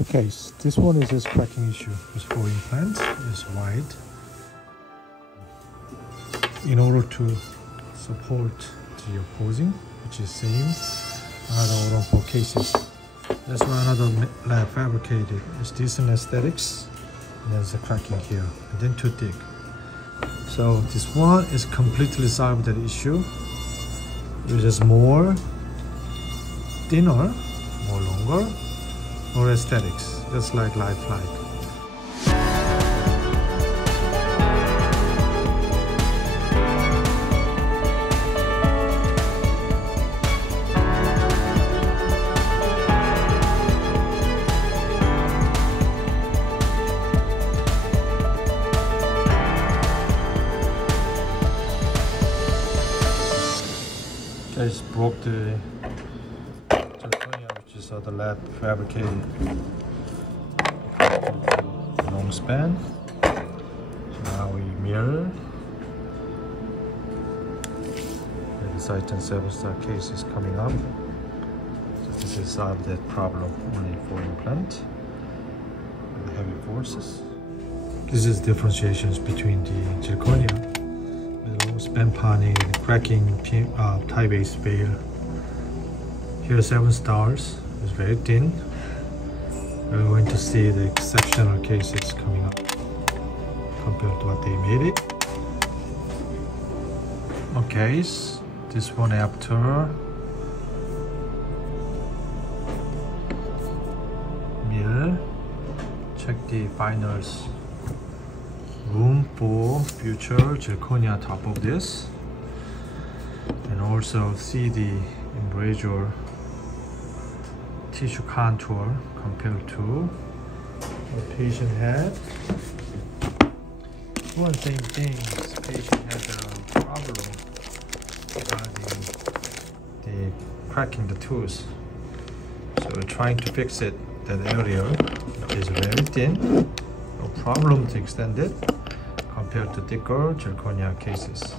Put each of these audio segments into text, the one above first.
Okay, so this one is this cracking issue. This 4 implant is wide. In order to support the opposing, which is same another all 4 cases. That's why another lab fabricated. It's decent aesthetics. And there's a cracking here, and then too thick. So this one is completely solved that issue. It's just more thinner, more longer, more aesthetics, just like lifelike. I just broke the Zirconia, which is the lab fabricated long span. So now we mirror. And the Syton 7-star case is coming up. So this is solve that problem only for implant with heavy forces. This is differentiations between the Zirconia with long span pawning and cracking tie base fail. Here 7 stars is very thin. We're going to see the exceptional cases coming up compared to what they made it. Okay, this one after mirror. Check the finals. Room for future Zirconia top of this, and also see the embrasure tissue contour compared to what patient had. One same thing, this patient had a problem regarding the cracking the tooth, so we're trying to fix it. That area is very thin, no problem to extend it compared to thicker Zirconia cases.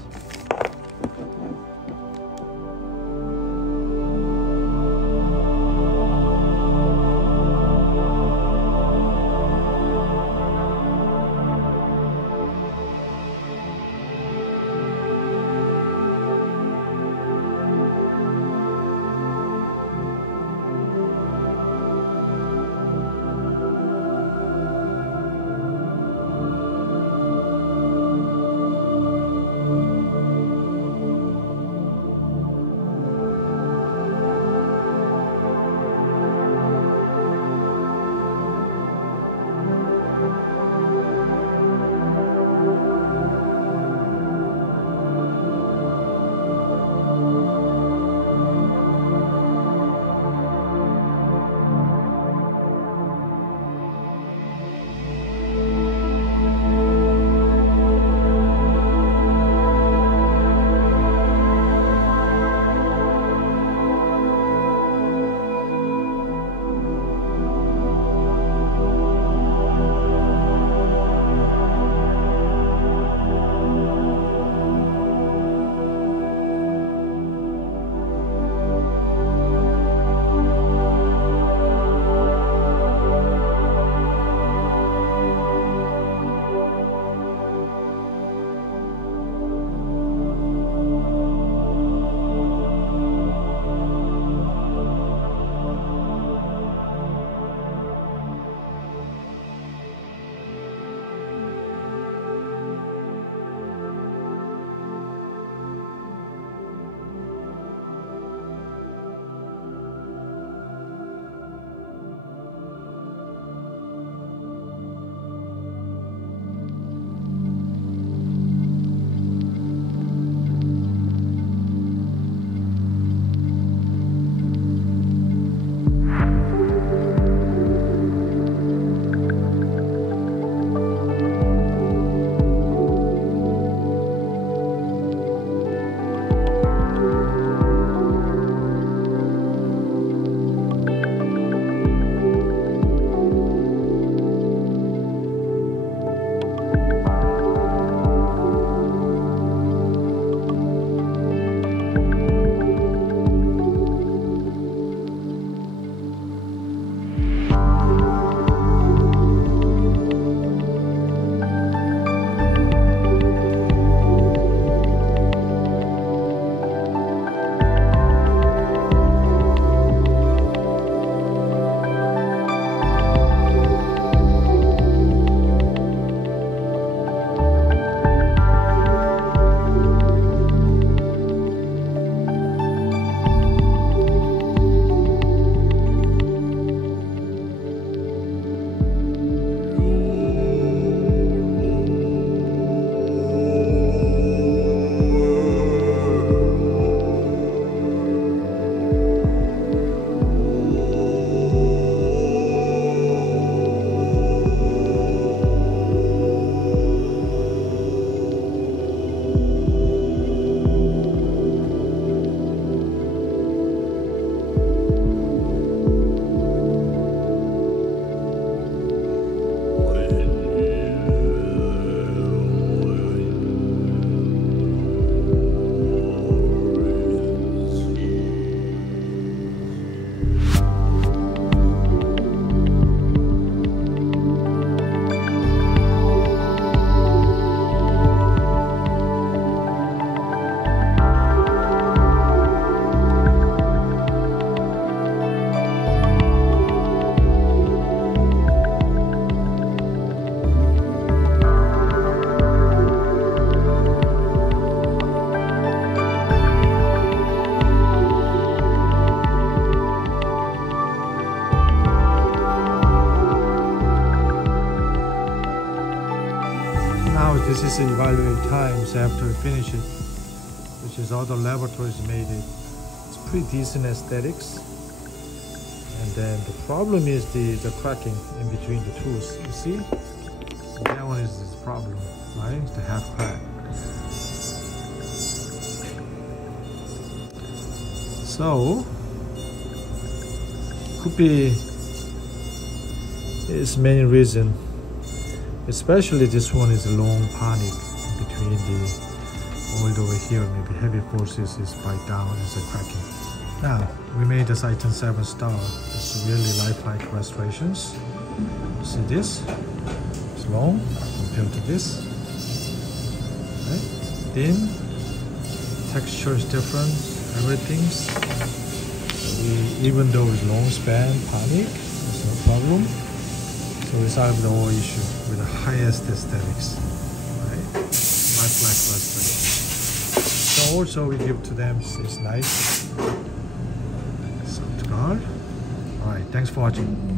this is the evaluate times after we finish it, which is other laboratories made it. It's pretty decent aesthetics. And then the problem is the cracking in between the tools. You see? That one is the problem, right? The half crack. So could be it's many reasons. Especially this one is a long panic between the all the way here. Maybe heavy forces is bite down as a cracking. Now we made the Syton 7 star. It's really lifelike restorations. See this? It's long compared to this. Right? Thin. Texture is different. Everything's. Even though it's long span panic, it's no problem. So we solve the whole issue with the highest aesthetics. Right? Lifelike restoration. So also we give to them this nice soft guard. Alright, thanks for watching.